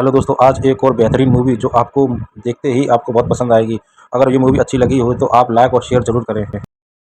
Hello दोस्तों, आज एक और बेहतरीन मूवी जो आपको देखते ही आपको बहुत पसंद आएगी। अगर ये मूवी अच्छी लगी हो तो आप लाइक और शेयर ज़रूर करें।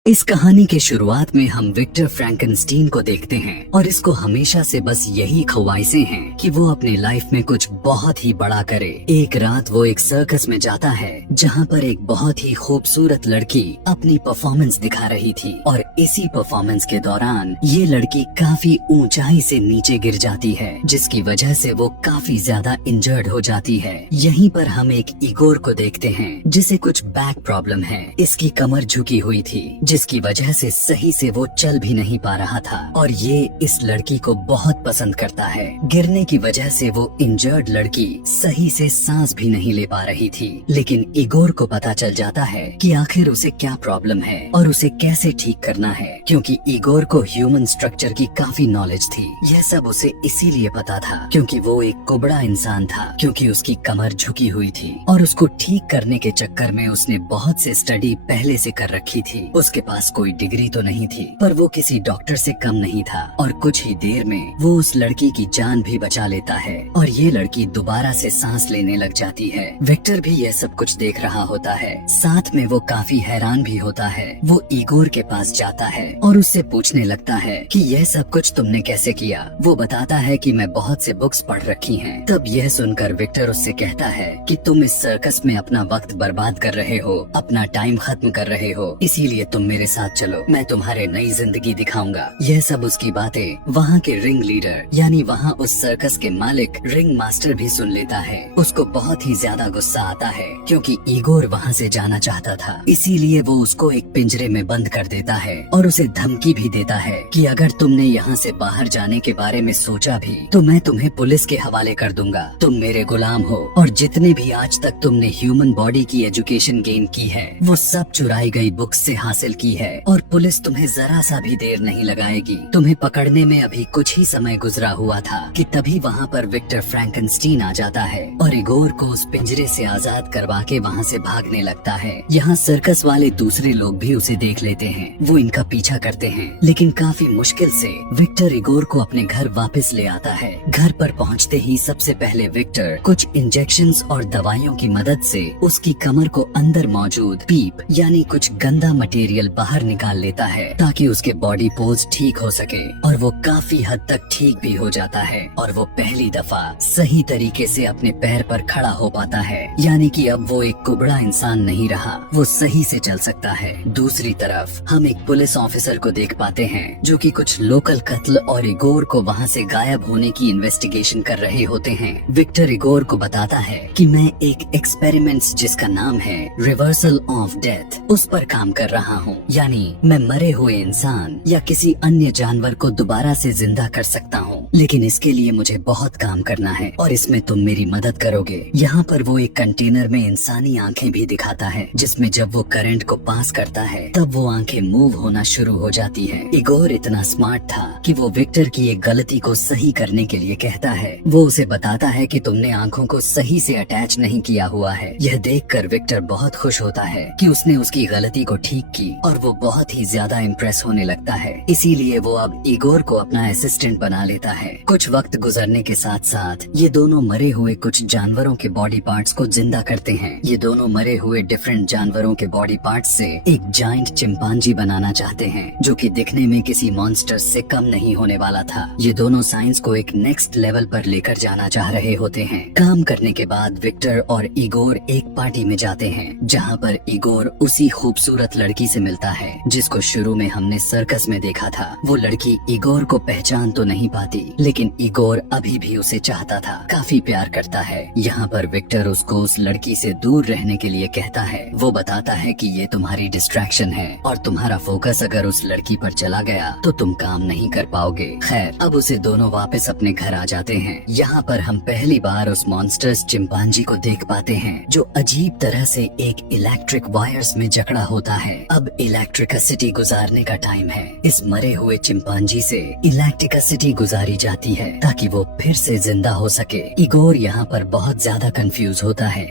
इस कहानी के शुरुआत में हम विक्टर फ्रैंकेनस्टीन को देखते हैं और इसको हमेशा से बस यही ख्वाहिशें हैं कि वो अपनी लाइफ में कुछ बहुत ही बड़ा करे। एक रात वो एक सर्कस में जाता है जहाँ पर एक बहुत ही खूबसूरत लड़की अपनी परफॉर्मेंस दिखा रही थी और इसी परफॉर्मेंस के दौरान ये लड़की काफी ऊंचाई से नीचे गिर जाती है, जिसकी वजह से वो काफी ज्यादा इंजर्ड हो जाती है। यहीं पर हम एक इगोर को देखते हैं जिसे कुछ बैक प्रॉब्लम है। इसकी कमर झुकी हुई थी जिसकी वजह से सही से वो चल भी नहीं पा रहा था और ये इस लड़की को बहुत पसंद करता है। गिरने की वजह से वो इंजर्ड लड़की सही से सांस भी नहीं ले पा रही थी, लेकिन इगोर को पता चल जाता है कि आखिर उसे क्या प्रॉब्लम है और उसे कैसे ठीक करना है, क्योंकि इगोर को ह्यूमन स्ट्रक्चर की काफी नॉलेज थी। यह सब उसे इसीलिए पता था क्योंकि वो एक कुबड़ा इंसान था, क्योंकि उसकी कमर झुकी हुई थी और उसको ठीक करने के चक्कर में उसने बहुत से स्टडी पहले से कर रखी थी। उसके पास कोई डिग्री तो नहीं थी पर वो किसी डॉक्टर से कम नहीं था और कुछ ही देर में वो उस लड़की की जान भी बचा लेता है और ये लड़की दोबारा से सांस लेने लग जाती है। विक्टर भी यह सब कुछ देख रहा होता है, साथ में वो काफी हैरान भी होता है। वो इगोर के पास जाता है और उससे पूछने लगता है कि यह सब कुछ तुमने कैसे किया। वो बताता है कि मैं बहुत से बुक्स पढ़ रखी हैं। तब यह सुनकर विक्टर उससे कहता है कि तुम इस सर्कस में अपना वक्त बर्बाद कर रहे हो, अपना टाइम खत्म कर रहे हो, इसीलिए तुम मेरे साथ चलो, मैं तुम्हारे नई जिंदगी दिखाऊंगा। यह सब उसकी बातें वहाँ के रिंग लीडर यानी वहाँ उस सर्कस के मालिक रिंग मास्टर भी सुन लेता है। उसको बहुत ही ज्यादा गुस्सा आता है क्योंकि इगोर वहाँ से जाना चाहता था, इसीलिए वो उसको एक पिंजरे में बंद कर देता है और उसे धमकी भी देता है कि अगर तुमने यहाँ से बाहर जाने के बारे में सोचा भी तो मैं तुम्हें पुलिस के हवाले कर दूंगा। तुम मेरे गुलाम हो और जितने भी आज तक तुमने ह्यूमन बॉडी की एजुकेशन गेन की है वो सब चुराई गई बुक्स से हासिल की है और पुलिस तुम्हें जरा सा भी देर नहीं लगाएगी। तुम्हें पकड़ने में अभी कुछ ही समय गुजरा हुआ था कि तभी वहाँ पर विक्टर फ्रैंकेनस्टीन आ जाता है और इगोर को उस पिंजरे से आजाद करवा के वहाँ से भागने लगता है। यहाँ सर्कस वाले दूसरे लोग भी उसे देख लेते हैं, वो इनका पीछा करते हैं, लेकिन काफी मुश्किल से विक्टर इगोर को अपने घर वापस ले आता है। घर पर पहुँचते ही सबसे पहले विक्टर कुछ इंजेक्शंस और दवाइयों की मदद से उसकी कमर को अंदर मौजूद पीप यानी कुछ गंदा मटेरियल बाहर निकाल लेता है ताकि उसके बॉडी पोज ठीक हो सके और वो काफी हद तक ठीक भी हो जाता है और वो पहली दफा सही तरीके से अपने पैर पर खड़ा हो पाता है, यानी कि अब वो एक कुबड़ा इंसान नहीं रहा, वो सही से चल सकता है। दूसरी तरफ हम एक पुलिस ऑफिसर को देख पाते हैं जो कि कुछ लोकल कत्ल और इगोर को वहाँ से गायब होने की इन्वेस्टिगेशन कर रहे होते हैं। विक्टर इगोर को बताता है कि मैं एक एक्सपेरिमेंट्स जिसका नाम है रिवर्सल ऑफ डेथ उस पर काम कर रहा हूँ, यानी मैं मरे हुए इंसान या किसी अन्य जानवर को दोबारा से जिंदा कर सकता हूँ, लेकिन इसके लिए मुझे बहुत काम करना है और इसमें तुम मेरी मदद करोगे। यहाँ पर वो एक कंटेनर में इंसानी आंखें भी दिखाता है जिसमें जब वो करंट को पास करता है तब वो आंखें मूव होना शुरू हो जाती है। इगोर इतना स्मार्ट था कि वो विक्टर की एक गलती को सही करने के लिए कहता है। वो उसे बताता है कि तुमने आंखों को सही से अटैच नहीं किया हुआ है। यह देखकर विक्टर बहुत खुश होता है कि उसने उसकी गलती को ठीक की और वो बहुत ही ज्यादा इम्प्रेस होने लगता है, इसीलिए वो अब इगोर को अपना असिस्टेंट बना लेता है। कुछ वक्त गुजरने के साथ साथ ये दोनों मरे हुए कुछ जानवरों के बॉडी पार्ट्स को जिंदा करते हैं। ये दोनों मरे हुए डिफरेंट जानवरों के बॉडी पार्ट्स से एक जाइंट चिंपांजी बनाना चाहते हैं जो कि दिखने में किसी मॉन्स्टर से कम नहीं होने वाला था। ये दोनों साइंस को एक नेक्स्ट लेवल पर लेकर जाना चाह रहे होते हैं। काम करने के बाद विक्टर और इगोर एक पार्टी में जाते हैं जहाँ पर इगोर उसी खूबसूरत लड़की से मिलता है जिसको शुरू में हमने सर्कस में देखा था। वो लड़की इगोर को पहचान तो नहीं पाती, लेकिन इगोर अभी भी उसे चाहता था, काफी प्यार करता है। यहाँ पर विक्टर उसको उस लड़की से दूर रहने के लिए कहता है। वो बताता है कि ये तुम्हारी डिस्ट्रैक्शन है और तुम्हारा फोकस अगर उस लड़की पर चला गया तो तुम काम नहीं कर पाओगे। खैर, अब उसे दोनों वापस अपने घर आ जाते हैं। यहाँ पर हम पहली बार उस मॉन्स्टर्स चिंपांजी को देख पाते हैं जो अजीब तरह से एक इलेक्ट्रिक वायर्स में जकड़ा होता है। अब इलेक्ट्रिसिटी गुजारने का टाइम है। इस मरे हुए चिंपांजी से इलेक्ट्रिसिटी गुजारी जाती है ताकि वो फिर से जिंदा हो सके। इगोर यहाँ पर बहुत ज्यादा कंफ्यूज होता है।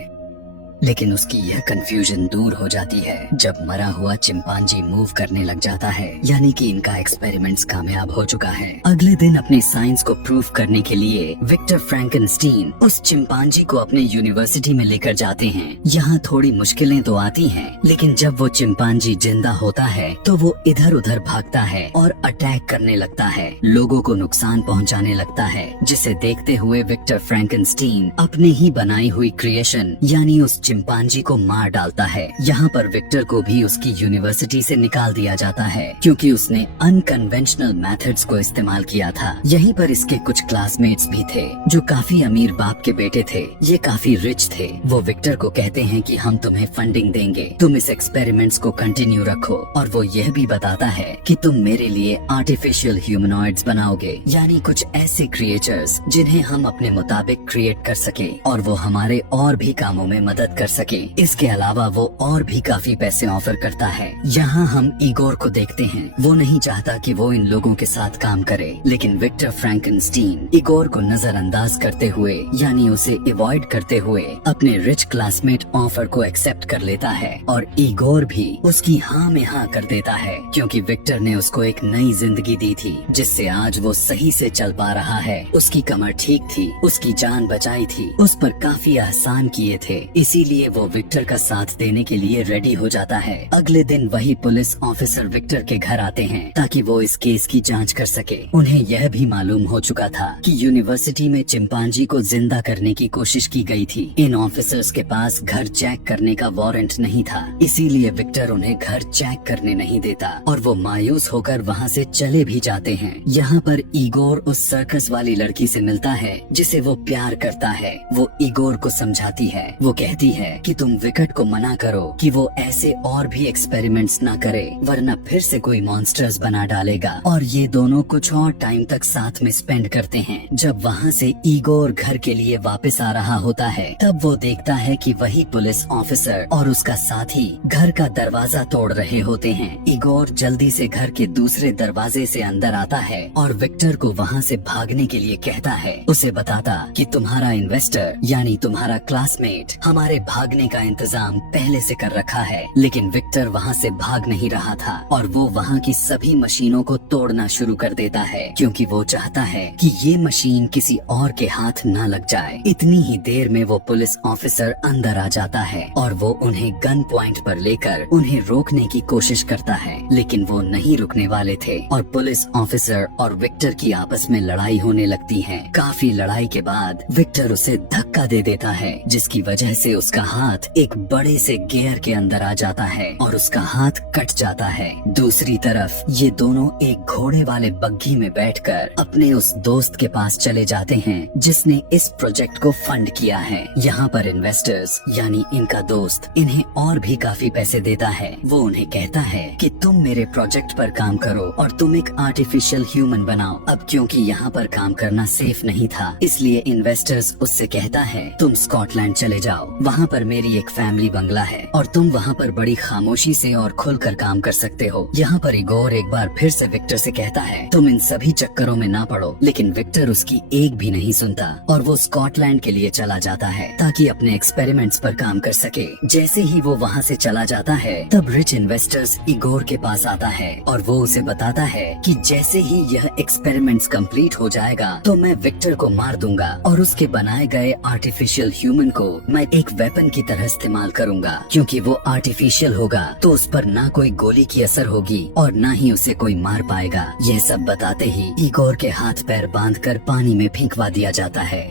लेकिन उसकी यह कंफ्यूजन दूर हो जाती है जब मरा हुआ चिंपांजी मूव करने लग जाता है, यानी कि इनका एक्सपेरिमेंट्स कामयाब हो चुका है। अगले दिन अपनी साइंस को प्रूव करने के लिए विक्टर फ्रैंकेनस्टीन उस चिंपांजी को अपने यूनिवर्सिटी में लेकर जाते हैं। यहाँ थोड़ी मुश्किलें तो आती हैं, लेकिन जब वो चिंपांजी जिंदा होता है तो वो इधर उधर भागता है और अटैक करने लगता है, लोगों को नुकसान पहुँचाने लगता है, जिसे देखते हुए विक्टर फ्रैंकेनस्टीन अपने ही बनाई हुई क्रिएशन यानी उस चिंपांजी को मार डालता है। यहाँ पर विक्टर को भी उसकी यूनिवर्सिटी से निकाल दिया जाता है क्योंकि उसने अनकन्वेंशनल मेथड्स को इस्तेमाल किया था। यहीं पर इसके कुछ क्लासमेट्स भी थे जो काफी अमीर बाप के बेटे थे। ये काफी रिच थे। वो विक्टर को कहते हैं कि हम तुम्हें फंडिंग देंगे, तुम इस एक्सपेरिमेंट्स को कंटिन्यू रखो, और वो यह भी बताता है कि तुम मेरे लिए आर्टिफिशियल ह्यूमनॉइड्स बनाओगे, यानी कुछ ऐसे क्रिएचर्स जिन्हें हम अपने मुताबिक क्रिएट कर सके और वो हमारे और भी कामों में मदद कर सके। इसके अलावा वो और भी काफी पैसे ऑफर करता है। यहाँ हम इगोर को देखते हैं। वो नहीं चाहता कि वो इन लोगों के साथ काम करे, लेकिन विक्टर फ्रैंकेनस्टीन इगोर को नजरअंदाज करते हुए यानी उसे अवॉइड करते हुए अपने रिच क्लासमेट ऑफर को एक्सेप्ट कर लेता है, और इगोर भी उसकी हाँ में हाँ कर देता है क्योंकि विक्टर ने उसको एक नई जिंदगी दी थी जिससे आज वो सही से चल पा रहा है। उसकी कमर ठीक थी, उसकी जान बचाई थी, उस पर काफी एहसान किए थे, इसीलिए वो विक्टर का साथ देने के लिए रेडी हो जाता है। अगले दिन वही पुलिस ऑफिसर विक्टर के घर आते हैं ताकि वो इस केस की जांच कर सके। उन्हें यह भी मालूम हो चुका था कि यूनिवर्सिटी में चिंपांजी को जिंदा करने की कोशिश की गई थी। इन ऑफिसर्स के पास घर चेक करने का वारंट नहीं था, इसीलिए विक्टर उन्हें घर चेक करने नहीं देता और वो मायूस होकर वहाँ से चले भी जाते हैं। यहाँ पर इगोर उस सर्कस वाली लड़की से मिलता है जिसे वो प्यार करता है। वो इगोर को समझाती है। वो कहती है कि तुम विकेट को मना करो कि वो ऐसे और भी एक्सपेरिमेंट्स ना करे, वरना फिर से कोई मॉन्स्टर्स बना डालेगा। और ये दोनों कुछ और टाइम तक साथ में स्पेंड करते हैं। जब वहाँ से इगोर घर के लिए वापस आ रहा होता है तब वो देखता है कि वही पुलिस ऑफिसर और उसका साथी घर का दरवाजा तोड़ रहे होते हैं। इगोर जल्दी से घर के दूसरे दरवाजे से अंदर आता है और विक्टर को वहाँ से भागने के लिए कहता है। उसे बताता कि तुम्हारा इन्वेस्टर यानी तुम्हारा क्लासमेट हमारे भागने का इंतजाम पहले से कर रखा है, लेकिन विक्टर वहाँ से भाग नहीं रहा था और वो वहाँ की सभी मशीनों को तोड़ना शुरू कर देता है क्योंकि वो चाहता है कि ये मशीन किसी और के हाथ न लग जाए। इतनी ही देर में वो पुलिस ऑफिसर अंदर आ जाता है और वो उन्हें गन पॉइंट पर लेकर उन्हें रोकने की कोशिश करता है, लेकिन वो नहीं रुकने वाले थे और पुलिस ऑफिसर और विक्टर की आपस में लड़ाई होने लगती है। काफी लड़ाई के बाद विक्टर उसे धक्का दे देता है जिसकी वजह से उसका हाथ एक बड़े से गियर के अंदर आ जाता है और उसका हाथ कट जाता है। दूसरी तरफ ये दोनों एक घोड़े वाले बग्घी में बैठकर अपने उस दोस्त के पास चले जाते हैं जिसने इस प्रोजेक्ट को फंड किया है। यहाँ पर इन्वेस्टर्स यानी इनका दोस्त इन्हें और भी काफी पैसे देता है। वो उन्हें कहता है कि तुम मेरे प्रोजेक्ट पर काम करो और तुम एक आर्टिफिशियल ह्यूमन बनाओ। अब क्योंकि यहाँ पर काम करना सेफ नहीं था, इसलिए इन्वेस्टर्स उससे कहता है तुम स्कॉटलैंड चले जाओ, वहाँ पर मेरी एक फैमिली बंगला है और तुम वहाँ पर बड़ी खामोशी से और खुलकर काम कर सकते हो। यहाँ पर इगोर एक बार फिर से विक्टर से कहता है तुम इन सभी चक्करों में ना पड़ो, लेकिन विक्टर उसकी एक भी नहीं सुनता और वो स्कॉटलैंड के लिए चला जाता है ताकि अपने एक्सपेरिमेंट्स पर काम कर सके। जैसे ही वो वहाँ से चला जाता है तब रिच इन्वेस्टर्स इगोर के पास आता है और वो उसे बताता है कि जैसे ही यह एक्सपेरिमेंट्स कंप्लीट हो जाएगा तो मैं विक्टर को मार दूंगा और उसके बनाए गए आर्टिफिशियल ह्यूमन को मैं एक वेपन की तरह इस्तेमाल करूंगा। क्योंकि वो आर्टिफिशियल होगा तो उस पर ना कोई गोली की असर होगी और ना ही उसे कोई मार पाएगा। यह सब बताते ही इगोर के हाथ पैर बांधकर पानी में फेंकवा दिया जाता है।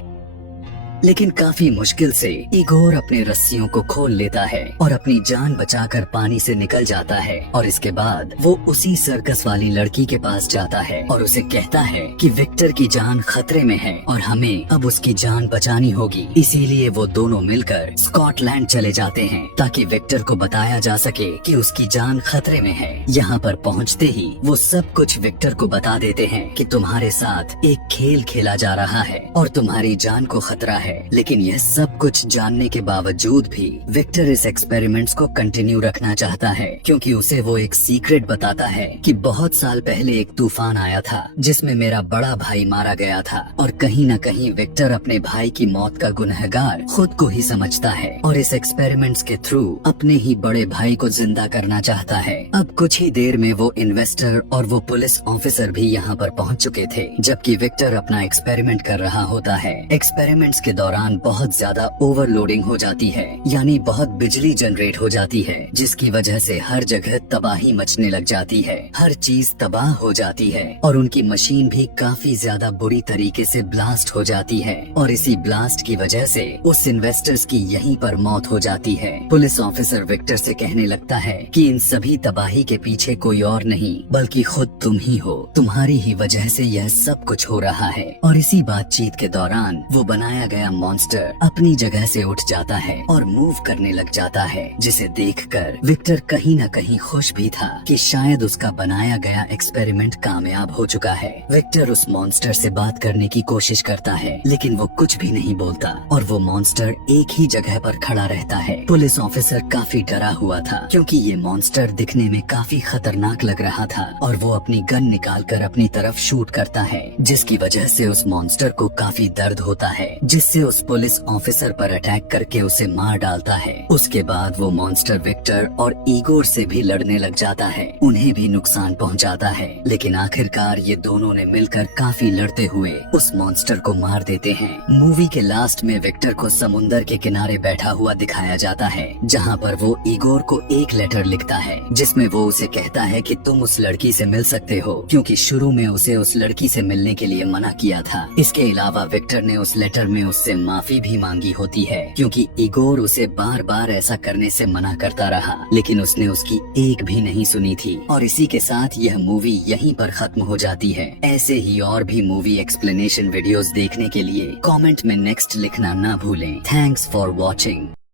लेकिन काफी मुश्किल से इगोर अपने रस्सियों को खोल लेता है और अपनी जान बचाकर पानी से निकल जाता है और इसके बाद वो उसी सर्कस वाली लड़की के पास जाता है और उसे कहता है कि विक्टर की जान खतरे में है और हमें अब उसकी जान बचानी होगी। इसीलिए वो दोनों मिलकर स्कॉटलैंड चले जाते हैं ताकि विक्टर को बताया जा सके कि उसकी जान खतरे में है। यहाँ पर पहुँचते ही वो सब कुछ विक्टर को बता देते हैं कि तुम्हारे साथ एक खेल खेला जा रहा है और तुम्हारी जान को खतरा है। है। लेकिन यह सब कुछ जानने के बावजूद भी विक्टर इस एक्सपेरिमेंट्स को कंटिन्यू रखना चाहता है, क्योंकि उसे वो एक सीक्रेट बताता है कि बहुत साल पहले एक तूफान आया था जिसमें मेरा बड़ा भाई मारा गया था, और कहीं न कहीं विक्टर अपने भाई की मौत का गुनहगार खुद को ही समझता है और इस एक्सपेरिमेंट्स के थ्रू अपने ही बड़े भाई को जिंदा करना चाहता है। अब कुछ ही देर में वो इन्वेस्टर और वो पुलिस ऑफिसर भी यहाँ पर पहुँच चुके थे, जबकि विक्टर अपना एक्सपेरिमेंट कर रहा होता है। एक्सपेरिमेंट्स के दौरान बहुत ज्यादा ओवरलोडिंग हो जाती है, यानी बहुत बिजली जनरेट हो जाती है, जिसकी वजह से हर जगह तबाही मचने लग जाती है, हर चीज तबाह हो जाती है और उनकी मशीन भी काफी ज्यादा बुरी तरीके से ब्लास्ट हो जाती है। और इसी ब्लास्ट की वजह से उस इन्वेस्टर्स की यहीं पर मौत हो जाती है। पुलिस ऑफिसर विक्टर से कहने लगता है कि इन सभी तबाही के पीछे कोई और नहीं बल्कि खुद तुम ही हो, तुम्हारी ही वजह से यह सब कुछ हो रहा है। और इसी बातचीत के दौरान वो बनाया गया मॉन्स्टर अपनी जगह से उठ जाता है और मूव करने लग जाता है, जिसे देखकर विक्टर कहीं न कहीं खुश भी था कि शायद उसका बनाया गया एक्सपेरिमेंट कामयाब हो चुका है। विक्टर उस मॉन्स्टर से बात करने की कोशिश करता है, लेकिन वो कुछ भी नहीं बोलता और वो मॉन्स्टर एक ही जगह पर खड़ा रहता है। पुलिस ऑफिसर काफी डरा हुआ था, क्योंकि ये मॉन्स्टर दिखने में काफी खतरनाक लग रहा था और वो अपनी गन निकालकर अपनी तरफ शूट करता है, जिसकी वजह से उस मॉन्स्टर को काफी दर्द होता है, जिससे उस पुलिस ऑफिसर पर अटैक करके उसे मार डालता है। उसके बाद वो मॉन्स्टर विक्टर और ईगोर से भी लड़ने लग जाता है, उन्हें भी नुकसान पहुंचाता है, लेकिन आखिरकार ये दोनों ने मिलकर काफी लड़ते हुए उस मॉन्स्टर को मार देते हैं। मूवी के लास्ट में विक्टर को समुंदर के किनारे बैठा हुआ दिखाया जाता है, जहाँ पर वो ईगोर को एक लेटर लिखता है, जिसमें वो उसे कहता है कि तुम उस लड़की से मिल सकते हो, क्योंकि शुरू में उसे उस लड़की से मिलने के लिए मना किया था। इसके अलावा विक्टर ने उस लेटर में उससे माफी भी मांगी होती है, क्योंकि ईगोर उसे बार बार ऐसा करने से मना करता रहा, लेकिन उसने उसकी एक भी नहीं सुनी थी। और इसी के साथ यह मूवी यहीं पर खत्म हो जाती है। ऐसे ही और भी मूवी एक्सप्लेनेशन वीडियोस देखने के लिए कमेंट में नेक्स्ट लिखना ना भूलें। Thanks for watching.